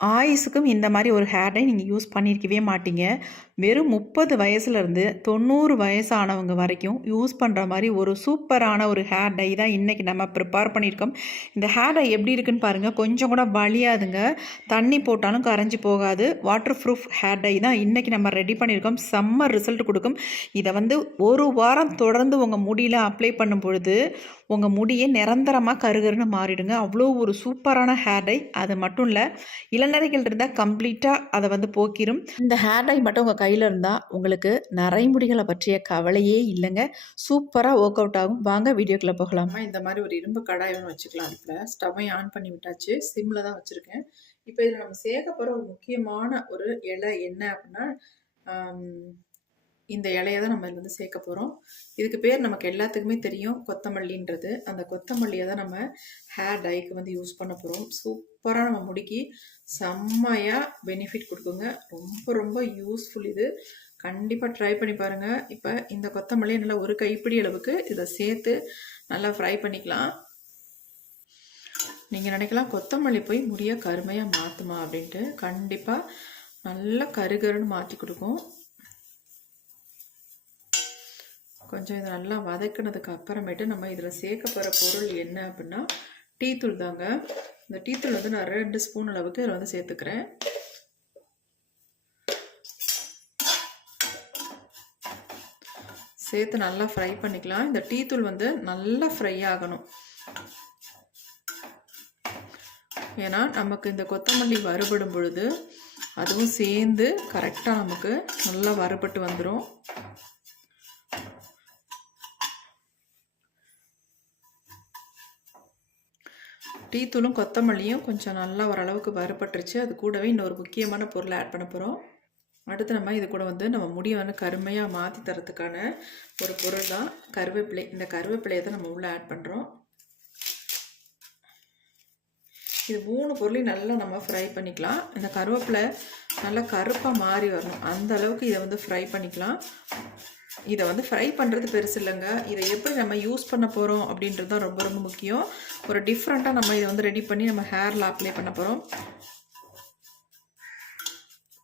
ஆயுசுக்கும் இந்த மாதிரி ஒரு ஹேர் டை நீங்கள் யூஸ் பண்ணியிருக்கவே மாட்டீங்க. வெறும் 30 வயசுலேருந்து 90 வயசானவங்க வரைக்கும் யூஸ் பண்ணுற மாதிரி ஒரு சூப்பரான ஒரு ஹேர் டை தான் இன்றைக்கி நம்ம ப்ரிப்பேர் பண்ணியிருக்கோம். இந்த ஹேர் டை எப்படி இருக்குன்னு பாருங்கள். கொஞ்சம் கூட வலியாதுங்க, தண்ணி போட்டாலும் கரைஞ்சி போகாது. வாட்டர் ப்ரூஃப் ஹேர் டை தான் இன்றைக்கி நம்ம ரெடி பண்ணியிருக்கோம். செம்ம ரிசல்ட் கொடுக்கும். இதை வந்து ஒரு வாரம் தொடர்ந்து உங்கள் முடியில் அப்ளை பண்ணும் பொழுது உங்கள் முடியை நிரந்தரமாக கருகருன்னு மாறிடுங்க. அவ்வளோ ஒரு சூப்பரான ஹேர் டை. அது மட்டும் இல்லை, இளநரைகள் இருந்தால் கம்ப்ளீட்டாக அதை வந்து போக்கிடும். இந்த ஹேர் டை மட்டும் உங்கள் கையில் இருந்தால் உங்களுக்கு நரைமுடிகளை பற்றிய கவலையே இல்லைங்க. சூப்பராக ஒர்க் அவுட் ஆகும். வாங்க வீடியோக்குள்ளே போகலாமா. இந்த மாதிரி ஒரு இரும்பு கடாய் ஒன்று வச்சுக்கலாம். அடுப்பில் ஸ்டவ்வை ஆன் பண்ணி விட்டாச்சு. சிம்மில் தான் வச்சுருக்கேன். இப்போ இதில் நம்ம சேர்க்க போகிற ஒரு முக்கியமான ஒரு இலை என்ன அப்படின்னா, இந்த இலையை தான் நம்ம இதில் வந்து சேர்க்க போகிறோம். இதுக்கு பேர் நமக்கு எல்லாத்துக்குமே தெரியும், கொத்தமல்லின்றது. அந்த கொத்தமல்லியை தான் நம்ம ஹேர் டைக்கு வந்து யூஸ் பண்ண போகிறோம். சூப்பராக நம்ம முடிக்கு செம்மையாக பெனிஃபிட் கொடுக்குங்க. ரொம்ப ரொம்ப யூஸ்ஃபுல். இது கண்டிப்பாக ட்ரை பண்ணி பாருங்கள். இப்போ இந்த கொத்தமல்லியை நல்லா ஒரு கைப்பிடி அளவுக்கு இதை சேர்த்து நல்லா ஃப்ரை பண்ணிக்கலாம். நீங்கள் நினைக்கலாம் கொத்தமல்லி போய் முடிய கருமையாக மாற்றுமா அப்படின்ட்டு. கண்டிப்பாக நல்லா கருகருன்னு மாற்றி கொடுக்கும். கொஞ்சம் இதை நல்லா வதக்கினதுக்கு அப்புறமேட்டு நம்ம இதில் சேர்க்க போகிற பொருள் என்ன அப்படின்னா டீத்தூள் தாங்க. இந்த டீத்தூள் வந்து நான் 2 ஸ்பூன் அளவுக்கு இதில் வந்து சேர்த்துக்கிறேன். சேர்த்து நல்லா ஃப்ரை பண்ணிக்கலாம். இந்த டீத்தூள் வந்து நல்லா ஃப்ரை ஆகணும். ஏன்னா நமக்கு இந்த கொத்தமல்லி வறுபடும் பொழுது அதுவும் சேர்ந்து கரெக்டாக நமக்கு நல்லா வறுபட்டு வந்துடும். டீத்தூளும் கொத்தமல்லியும் கொஞ்சம் நல்லா ஓரளவுக்கு வறுபட்டுருச்சு. அது கூடவே இன்னொரு முக்கியமான பொருளை ஆட் பண்ண போகிறோம். அடுத்து நம்ம இது கூட வந்து நம்ம முடியை வந்து கருமையாக மாற்றி தரத்துக்கான ஒரு பொருள் தான் கருவேப்பிலை. இந்த கருவேப்பிலையை தான் நம்ம உள்ளே ஆட் பண்ணுறோம். இது 3 பொருளையும் நல்லா நம்ம ஃப்ரை பண்ணிக்கலாம். இந்த கருவேப்பிலை நல்லா கருப்பாக மாறி வரணும், அந்த அளவுக்கு இதை வந்து ஃப்ரை பண்ணிக்கலாம். இதை வந்து ஃப்ரை பண்ணுறது பெருசு இல்லைங்க, இதை எப்படி நம்ம யூஸ் பண்ண போகிறோம் அப்படின்றது தான் ரொம்ப ரொம்ப முக்கியம். ஒரு டிஃப்ரெண்ட்டாக நம்ம இதை வந்து ரெடி பண்ணி நம்ம ஹேரில் அப்ளை பண்ண போகிறோம்.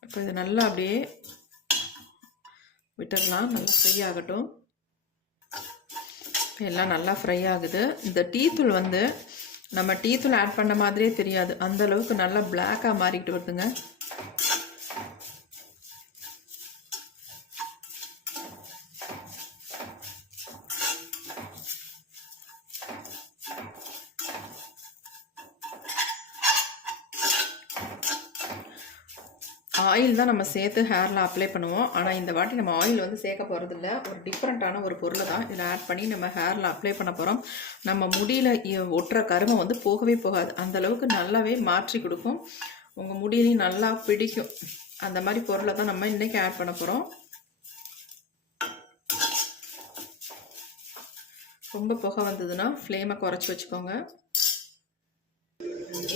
இப்போ இது நல்லா அப்படியே விட்டுடலாம், நல்லா ஃப்ரை ஆகட்டும். எல்லாம் நல்லா ஃப்ரை ஆகுது. இந்த டீத்தூள் வந்து நம்ம டீத்தூள் ஆட் பண்ண மாதிரியே தெரியாது, அந்த அளவுக்கு நல்லா பிளாக்காக மாறிக்கிட்டு வருதுங்க. ஆயில் தான் நம்ம சேர்த்து ஹேரில் அப்ளை பண்ணுவோம். ஆனால் இந்த வாட்டி நம்ம ஆயில் வந்து சேர்க்க போகிறதில்ல. ஒரு டிஃப்ரெண்ட்டான ஒரு பொருளை தான் இதில் ஆட் பண்ணி நம்ம ஹேரில் அப்ளை பண்ண போகிறோம். நம்ம முடியில் ஒட்டுற கருமை வந்து போகவே போகாது, அந்தளவுக்கு நல்லாவே மாற்றி கொடுக்கும். உங்கள் முடியிலையும் நல்லா பிடிக்கும். அந்த மாதிரி பொருளை தான் நம்ம இன்றைக்கி ஆட் பண்ண போகிறோம். ரொம்ப புகை வந்ததுன்னா ஃப்ளேமை குறைச்சி வச்சுக்கோங்க.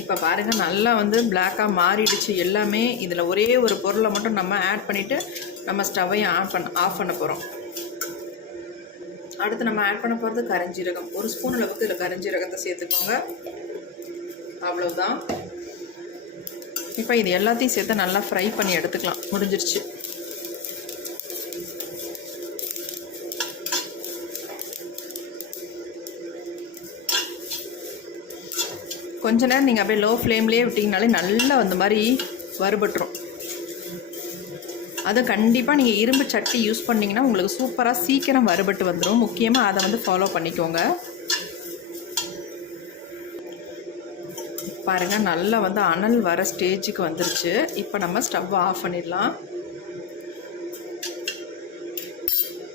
இப்போ பாருங்கள் நல்லா வந்து பிளாக்காக மாறிடுச்சு எல்லாமே. இதில் ஒரே ஒரு பொருளை மட்டும் நம்ம ஆட் பண்ணிவிட்டு நம்ம ஸ்டவ்வையும் ஆஃப் பண்ண போகிறோம். அடுத்து நம்ம ஆட் பண்ண போகிறது கரிஞ்சீரகம். 1 ஸ்பூன் அளவுக்கு இதில் கரிஞ்சீரகத்தை சேர்த்துக்கோங்க. அவ்வளவுதான். இப்போ இது எல்லாத்தையும் சேர்த்து நல்லா ஃப்ரை பண்ணி எடுத்துக்கலாம். முடிஞ்சிருச்சு. கொஞ்ச நேரம் நீங்கள் அப்படியே லோ ஃப்ளேம்லேயே விட்டிங்கனாலே நல்லா அந்த மாதிரி வறுபட்டுரும். அது கண்டிப்பாக நீங்கள் இரும்பு சட்டி யூஸ் பண்ணிங்கன்னா உங்களுக்கு சூப்பராக சீக்கிரம் வறுபட்டு வந்துடும். முக்கியமாக அதை வந்து ஃபாலோ பண்ணிக்கோங்க. பாருங்கள் நல்லா வந்து அனல் வர ஸ்டேஜுக்கு வந்துருச்சு. இப்போ நம்ம ஸ்டவ்வை ஆஃப் பண்ணிடலாம்.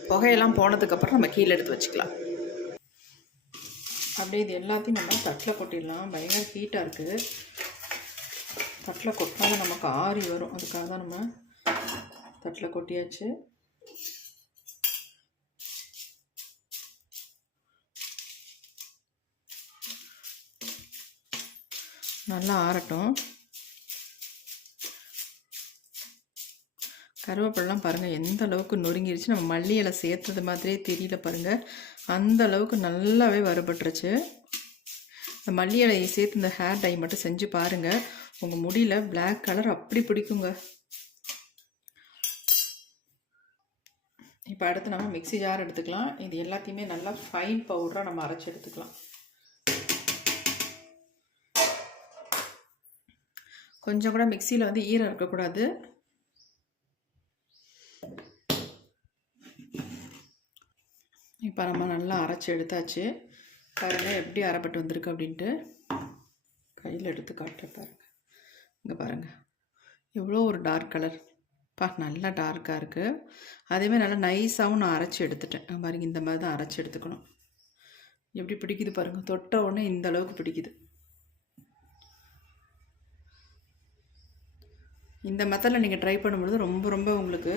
புகையெல்லாம் போனதுக்கப்புறம் நம்ம கீழே எடுத்து வச்சுக்கலாம். அப்படியே இது எல்லாத்தையும் நம்ம தட்டில் கொட்டிடலாம். பயங்கர ஹீட்டாக இருக்குது. தட்டில் கொட்டாலும் நமக்கு ஆறி வரும், அதுக்காக தான் நம்ம தட்டில் கொட்டியாச்சு. நல்லா ஆறட்டும். கருவேப்பிலாம் பாருங்கள் எந்த அளவுக்கு நொறுங்கிருச்சு. நம்ம மல்லி இலை சேர்த்தது மாதிரியே தெரியல பாருங்கள், அந்த அளவுக்கு நல்லாவே வறுபட்டுருச்சு. இந்த மல்லி இலையை சேர்த்து இந்த ஹேர் டை மட்டும் செஞ்சு பாருங்கள், உங்கள் முடியில் பிளாக் கலர் அப்படி பிடிக்குங்க. இப்போ அடுத்து நம்ம மிக்ஸி ஜார் எடுத்துக்கலாம். இது எல்லாத்தையுமே நல்லா ஃபைன் பவுடராக நம்ம அரைச்சி எடுத்துக்கலாம். கொஞ்சம் கூட மிக்சியில் வந்து ஈரம் இருக்கக்கூடாது. இப்போ நம்ம நல்லா அரைச்சி எடுத்தாச்சு. பாருங்கள் எப்படி அரைப்பட்டு வந்திருக்கு அப்படின்ட்டு. கையில் எடுத்து காட்டுறேன் பாருங்கள். இங்கே பாருங்கள் எவ்வளோ ஒரு டார்க் கலர். நல்லா டார்க்காக இருக்குது. அதேமாதிரி நல்லா நைஸாகவும் நான் அரைச்சி எடுத்துட்டேன் பாருங்க. இந்த மாதிரி தான் அரைச்சி எடுத்துக்கணும். எப்படி பிடிக்குது பாருங்கள். தொட்ட உடனே இந்த அளவுக்கு பிடிக்குது. இந்த மெத்தடில் நீங்கள் ட்ரை பண்ணும்பொழுது ரொம்ப ரொம்ப உங்களுக்கு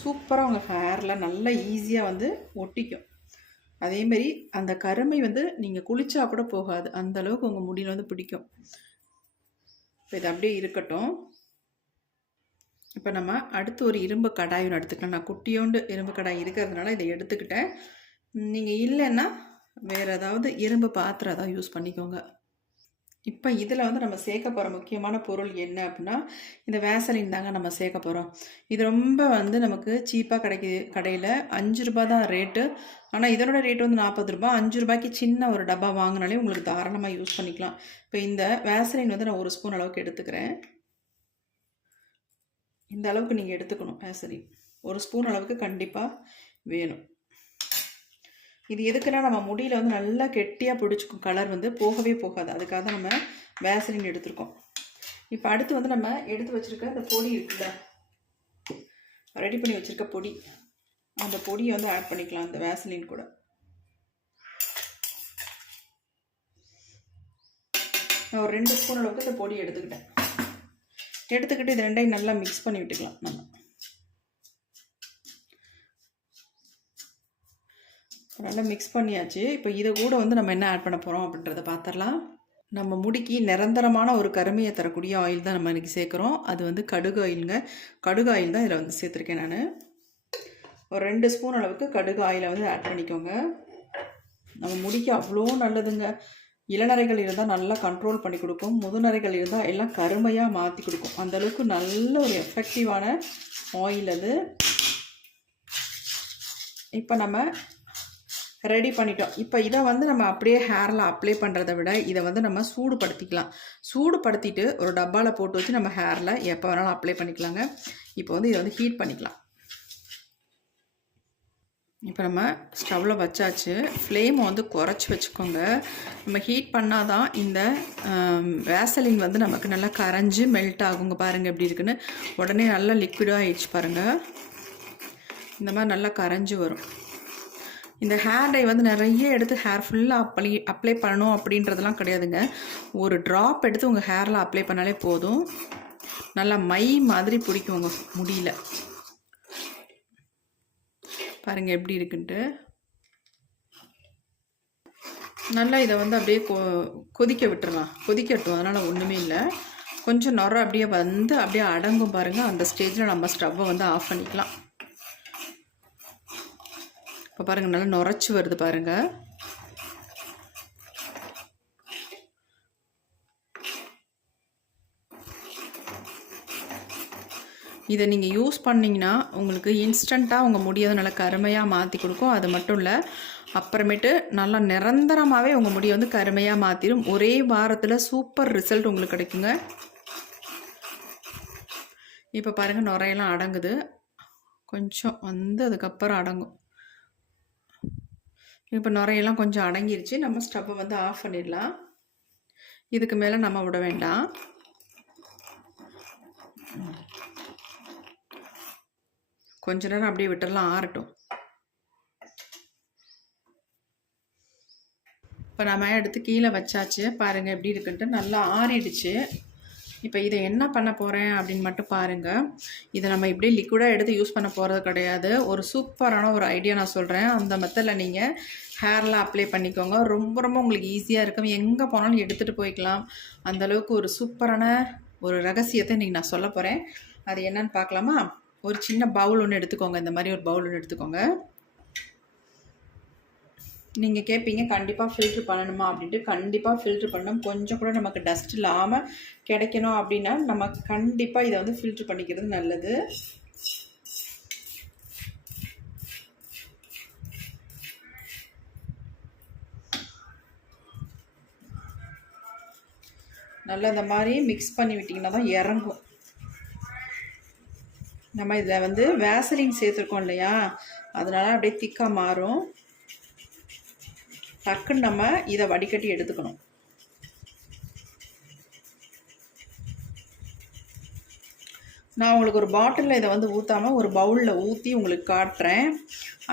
சூப்பராக உங்கள் ஹேரில் நல்லா ஈஸியாக வந்து ஒட்டிக்கும். அதேமாரி அந்த கருமை வந்து நீங்கள் குளிச்சா கூட போகாது. அந்த அளவுக்கு உங்கள் முடியில் வந்து பிடிக்கும். இப்போ இது அப்படியே இருக்கட்டும். இப்போ நம்ம அடுத்து ஒரு இரும்பு கடாய் ஒன்று எடுத்துக்கலாம். நான் குட்டியோண்டு இரும்பு கடாய் இருக்கிறதுனால இதை எடுத்துக்கிட்டேன். நீங்கள் இல்லைன்னா வேறு ஏதாவது இரும்பு பாத்திரம் ஏதாவது யூஸ் பண்ணிக்கோங்க. இப்போ இதில் வந்து நம்ம சேர்க்க போகிற முக்கியமான பொருள் என்ன அப்படின்னா, இந்த வேசலின் தாங்க நம்ம சேர்க்க போகிறோம். இது ரொம்ப வந்து நமக்கு சீப்பாக கிடைக்கிது. கடையில் 5 ரூபா தான் ரேட்டு. ஆனால் இதனோட ரேட்டு வந்து 40 ரூபா. 5 ரூபாய்க்கு சின்ன ஒரு டப்பா வாங்கினாலே உங்களுக்கு தாராளமாக யூஸ் பண்ணிக்கலாம். இப்போ இந்த வேசலின் வந்து நான் 1 ஸ்பூன் அளவுக்கு எடுத்துக்கிறேன். இந்த அளவுக்கு நீங்கள் எடுத்துக்கணும். வேசலின் 1 ஸ்பூன் அளவுக்கு கண்டிப்பாக வேணும். இது எதுக்குன்னா நம்ம முடியில் வந்து நல்லா கெட்டியாக பிடிச்சிக்கும். கலர் வந்து போகவே போகாது. அதுக்காக தான் நம்ம வேசலின் எடுத்துருக்கோம். இப்போ அடுத்து வந்து நம்ம எடுத்து வச்சுருக்க இந்த பொடி இருக்குல்ல, ரெடி பண்ணி வச்சுருக்க பொடி, அந்த பொடியை வந்து ஆட் பண்ணிக்கலாம் இந்த வேசலின் கூட. நான் ஒரு 2 ஸ்பூன் அளவுக்கு இந்த பொடி எடுத்துக்கிட்டு இது ரெண்டையும் நல்லா மிக்ஸ் பண்ணி விட்டுக்கலாம். நம்ம நல்லா மிக்ஸ் பண்ணியாச்சு. இப்போ இதை கூட வந்து நம்ம என்ன ஆட் பண்ண போகிறோம் அப்படின்றத பார்த்துடலாம். நம்ம முடிக்கு நிரந்தரமான ஒரு கருமையை தரக்கூடிய ஆயில் தான் நம்ம இன்றைக்கி சேர்க்குறோம். அது வந்து கடுகு ஆயிலுங்க. கடுகு ஆயில் தான் இதில் வந்து சேர்த்துருக்கேன் நான். ஒரு 2 ஸ்பூன் அளவுக்கு கடுகு ஆயிலை வந்து ஆட் பண்ணிக்கோங்க. நம்ம முடிக்கு அவ்வளோ நல்லதுங்க. இளநரைகள் இருந்தால் நல்லா கண்ட்ரோல் பண்ணி கொடுக்கும். முதுநரைகள் இருந்தால் எல்லாம் கருமையாக மாற்றி கொடுக்கும். அந்தளவுக்கு நல்ல ஒரு எஃபெக்டிவான ஆயில் அது. இப்போ நம்ம ரெடி பண்ணிட்டோம். இப்போ இதை வந்து நம்ம அப்படியே ஹேரில் அப்ளை பண்ணுறதை விட இதை வந்து நம்ம சூடுபடுத்திக்கலாம். சூடுபடுத்திட்டு ஒரு டப்பாவில் போட்டு வச்சு நம்ம ஹேரில் எப்போ வேணாலும் அப்ளை பண்ணிக்கலாங்க. இப்போ வந்து இதை வந்து ஹீட் பண்ணிக்கலாம். இப்போ நம்ம ஸ்டவ்வில் வச்சாச்சு. ஃப்ளேமை வந்து குறைச்சி வச்சுக்கோங்க. நம்ம ஹீட் பண்ணால் தான் இந்த வேசலின் வந்து நமக்கு நல்லா கரைஞ்சி மெல்ட் ஆகுங்க. பாருங்கள் எப்படி இருக்குன்னு. உடனே நல்லா லிக்விடாக ஆகிடுச்சு பாருங்கள். இந்த மாதிரி நல்லா கரைஞ்சி வரும். இந்த ஹேர் டை வந்து நிறைய எடுத்து ஹேர் ஃபுல்லாக அப்ளை பண்ணணும் அப்படின்றதெல்லாம் கிடையாதுங்க. ஒரு ட்ராப் எடுத்து உங்கள் ஹேரில் அப்ளை பண்ணாலே போதும். நல்லா மை மாதிரி பிடிக்கும் உங்கள் முடியல. பாருங்கள் எப்படி இருக்குன்ட்டு. நல்லா இதை வந்து அப்படியே கொதிக்க விட்டுறலாம். கொதிக்கட்டும், அதனால் ஒன்றுமே இல்லை. கொஞ்சம் நுர அப்படியே வந்து அப்படியே அடங்கும் பாருங்கள். அந்த ஸ்டேஜில் நம்ம ஸ்டவ்வை வந்து ஆஃப் பண்ணிக்கலாம். இப்போ பாருங்கள் நல்லா நுரைச்சி வருது பாருங்கள். இதை நீங்கள் யூஸ் பண்ணிங்கன்னா உங்களுக்கு இன்ஸ்டண்ட்டாக உங்கள் முடியை நல்லா கருமையாக மாற்றி கொடுக்கும். அது மட்டும் இல்லை, அப்புறமேட்டு நல்லா நிரந்தரமாகவே உங்கள் முடியை வந்து கருமையாக மாற்றிடும். ஒரே வாரத்தில் சூப்பர் ரிசல்ட் உங்களுக்கு கிடைக்குங்க. இப்போ பாருங்கள் நுரையெல்லாம் அடங்குது. கொஞ்சம் வந்து அதுக்கப்புறம் அடங்கும். இப்போ நுரையெல்லாம் கொஞ்சம் அடங்கிருச்சு. நம்ம ஸ்டவ்வை வந்து ஆஃப் பண்ணிடலாம். இதுக்கு மேலே நம்ம விட வேண்டாம். கொஞ்ச நேரம் அப்படியே விட்டுடலாம், ஆறட்டும். இப்போ நம்ம எடுத்து கீழே வச்சாச்சு. பாருங்கள் எப்படி இருக்குன்ட்டு. நல்லா ஆறிடுச்சு. இப்போ இதை என்ன பண்ண போகிறேன் அப்படின்னு மட்டும் பாருங்கள். இதை நம்ம இப்படியே லிக்விடாக எடுத்து யூஸ் பண்ண போகிறது கிடையாது. ஒரு சூப்பரான ஒரு ஐடியா நான் சொல்கிறேன். அந்த மெத்தடில் நீங்கள் ஹேரில் அப்ளை பண்ணிக்கோங்க. ரொம்ப ரொம்ப உங்களுக்கு ஈஸியாக இருக்கும். எங்கே போனாலும் எடுத்துகிட்டு போய்க்கலாம். அந்தளவுக்கு ஒரு சூப்பரான ஒரு ரகசியத்தை இன்றைக்கி நான் சொல்ல போகிறேன். அது என்னன்னு பார்க்கலாமா? ஒரு சின்ன பவுல் ஒன்று எடுத்துக்கோங்க. இந்த மாதிரி ஒரு பவுல் ஒன்று எடுத்துக்கோங்க. நீங்கள் கேட்பீங்க கண்டிப்பாக ஃபில்ட்ரு பண்ணணுமா அப்படின்ட்டு. கண்டிப்பாக ஃபில்ட்ரு பண்ணணும். கொஞ்சம் கூட நமக்கு டஸ்ட் இல்லாமல் கிடைக்கணும் அப்படின்னா நம்ம கண்டிப்பாக இதை வந்து ஃபில்ட்ரு பண்ணிக்கிறது நல்லது. நல்லா இந்த மாதிரி மிக்ஸ் பண்ணி விட்டிங்கன்னா தான் இறங்கும். நம்ம இதில் வந்து வேசலின் சேர்த்துருக்கோம் இல்லையா, அதனால் அப்படியே திக்காக மாறும். டக்குன்னு நம்ம இதை வடிகட்டி எடுத்துக்கணும். நான் உங்களுக்கு ஒரு பாட்டிலில் இதை வந்து ஊற்றாமல் ஒரு பவுலில் ஊற்றி உங்களுக்கு காட்டுறேன்.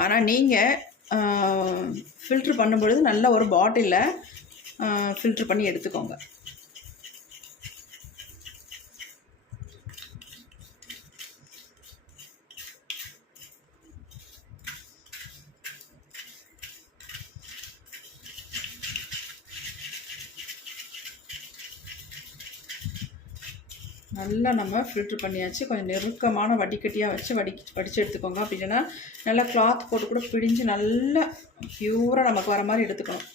ஆனால் நீங்கள் ஃபில்ட்ரு பண்ணும்பொழுது நல்ல ஒரு பாட்டிலில் ஃபில்ட்ரு பண்ணி எடுத்துக்கோங்க. நல்லா நம்ம ஃபில்ட்ரு பண்ணியாச்சு. கொஞ்சம் நெருக்கமான வடிகட்டியாக வச்சு வடித்து எடுத்துக்கோங்க. அப்படி இல்லைன்னா நல்லா கிளாத் போட்டு கூட பிழிஞ்சு நல்லா ப்யூராக நமக்கு வர மாதிரி எடுத்துக்கணும்.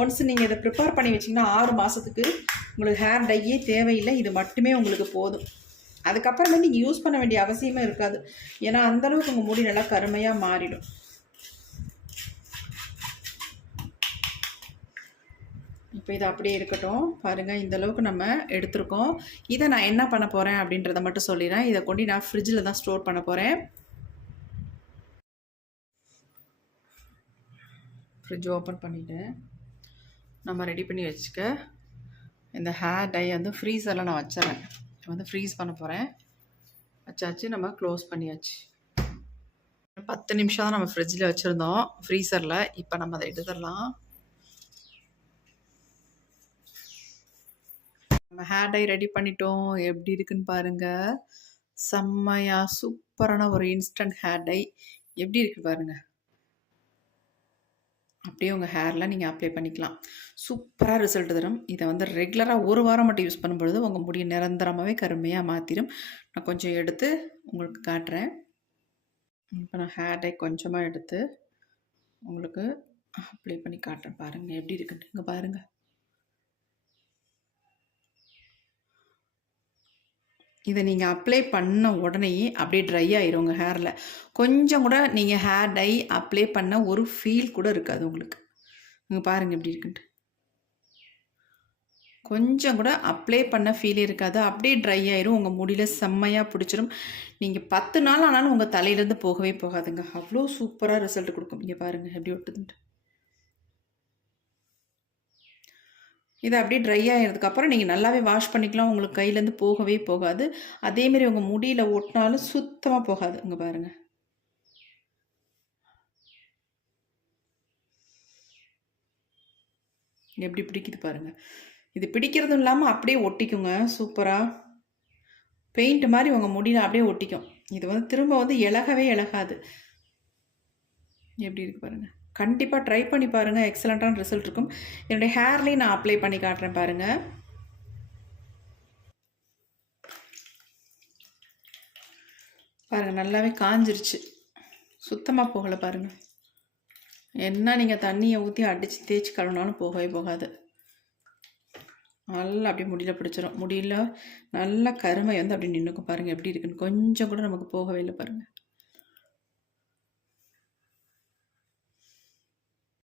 ஒன்ஸ் நீங்கள் இதை ப்ரிப்பேர் பண்ணி வச்சிங்கன்னா 6 மாதத்துக்கு உங்களுக்கு ஹேர் டையே தேவையில்லை. இது மட்டுமே உங்களுக்கு போதும். அதுக்கப்புறம் வந்து நீங்கள் யூஸ் பண்ண வேண்டிய அவசியமே இருக்காது. ஏன்னா அந்தளவுக்கு உங்கள் முடி நல்லா கருமையாக மாறிடும். இப்போ இது அப்படியே இருக்கட்டும். பாருங்கள், இந்தளவுக்கு நம்ம எடுத்துருக்கோம். இதை நான் என்ன பண்ண போகிறேன் அப்படின்றத மட்டும் சொல்லிடுறேன். இதை கொண்டு நான் ஃப்ரிட்ஜில் தான் ஸ்டோர் பண்ண போகிறேன். ஃப்ரிட்ஜ் ஓப்பன் பண்ணிவிட்டேன். நம்ம ரெடி பண்ணி வச்சுக்க இந்த ஹேர் டை வந்து ஃப்ரீசரில் நான் வச்சிடறேன். வந்து ஃப்ரீஸ் பண்ண போகிறேன். வச்சாச்சு, நம்ம க்ளோஸ் பண்ணியாச்சு. 10 நிமிஷம் தான் நம்ம ஃப்ரிட்ஜில் வச்சுருந்தோம் ஃப்ரீசரில். இப்போ நம்ம அதை எடுத்துடலாம். நம்ம ஹேர் டை ரெடி பண்ணிட்டோம். எப்படி இருக்குன்னு பாருங்கள். செம்மையாக சூப்பரான ஒரு இன்ஸ்டன்ட் ஹேர் டை எப்படி இருக்குது பாருங்கள். அப்படியே உங்கள் ஹேரில் நீங்கள் அப்ளை பண்ணிக்கலாம். சூப்பராக ரிசல்ட் தரும். இதை வந்து ரெகுலராக 1 வாரம் மட்டும் யூஸ் பண்ணும்பொழுது உங்கள் முடியை நிரந்தரமாகவே கருமையாக மாற்றிடும். நான் கொஞ்சம் எடுத்து உங்களுக்கு காட்டுறேன். இப்போ நான் ஹேர் டை கொஞ்சமாக எடுத்து உங்களுக்கு அப்ளை பண்ணி காட்டுறேன். பாருங்கள் எப்படி இருக்குன்னு. இங்கே பாருங்கள். இதை நீங்கள் அப்ளை பண்ண உடனே அப்படியே ட்ரை ஆயிரும் உங்கள் ஹேரில். கொஞ்சம் கூட நீங்கள் ஹேர் டை அப்ளை பண்ண ஒரு ஃபீல் கூட இருக்காது உங்களுக்கு. இங்கே பாருங்கள் எப்படி இருக்குன்ட்டு. கொஞ்சம் கூட அப்ளை பண்ண ஃபீல் இருக்காது. அப்படியே ட்ரை ஆயிரும். உங்கள் முடியில் செம்மையாக பிடிச்சிரும். நீங்கள் 10 நாள் ஆனாலும் உங்கள் தலையிலேருந்து போகவே போகாதுங்க. அவ்வளோ சூப்பராக ரிசல்ட் கொடுக்கும். இங்கே பாருங்கள் எப்படி ஒட்டுதுன்ட்டு. இதை அப்படியே ட்ரை ஆகிறதுக்கப்புறம் நீங்கள் நல்லாவே வாஷ் பண்ணிக்கலாம். உங்களுக்கு கையிலேருந்து போகவே போகாது. அதேமாரி உங்கள் முடியில் ஒட்டினாலும் சுத்தமாக போகாது. இங்கே பாருங்கள். எப்படி பிடிக்குது பாருங்கள். இது பிடிக்கிறதும் இல்லாமல் அப்படியே ஒட்டிக்குங்க. சூப்பராக பெயிண்ட் மாதிரி உங்கள் முடியில் அப்படியே ஒட்டிக்கும். இது வந்து திரும்ப வந்து இலகவே இலகாது. எப்படி இருக்குது பாருங்கள். கண்டிப்பாக ட்ரை பண்ணி பாருங்கள். எக்ஸலண்ட்டான ரிசல்ட் இருக்கும். என்னுடைய ஹேர்லேயும் நான் அப்ளை பண்ணி காட்டுறேன் பாருங்கள். பாருங்கள் நல்லாவே காஞ்சிருச்சு. சுத்தமாக போகலை பாருங்கள். என்ன நீங்கள் தண்ணியை ஊற்றி அடித்து தேய்ச்சி கழுவினாலும் போகவே போகாது. நல்லா அப்படியே முடியல பிடிச்சிரும். முடியல நல்லா கருமை வந்து அப்படி நின்றுக்கும். பாருங்கள் எப்படி இருக்குன்னு. கொஞ்சம் கூட நமக்கு போகவே இல்லை பாருங்கள்.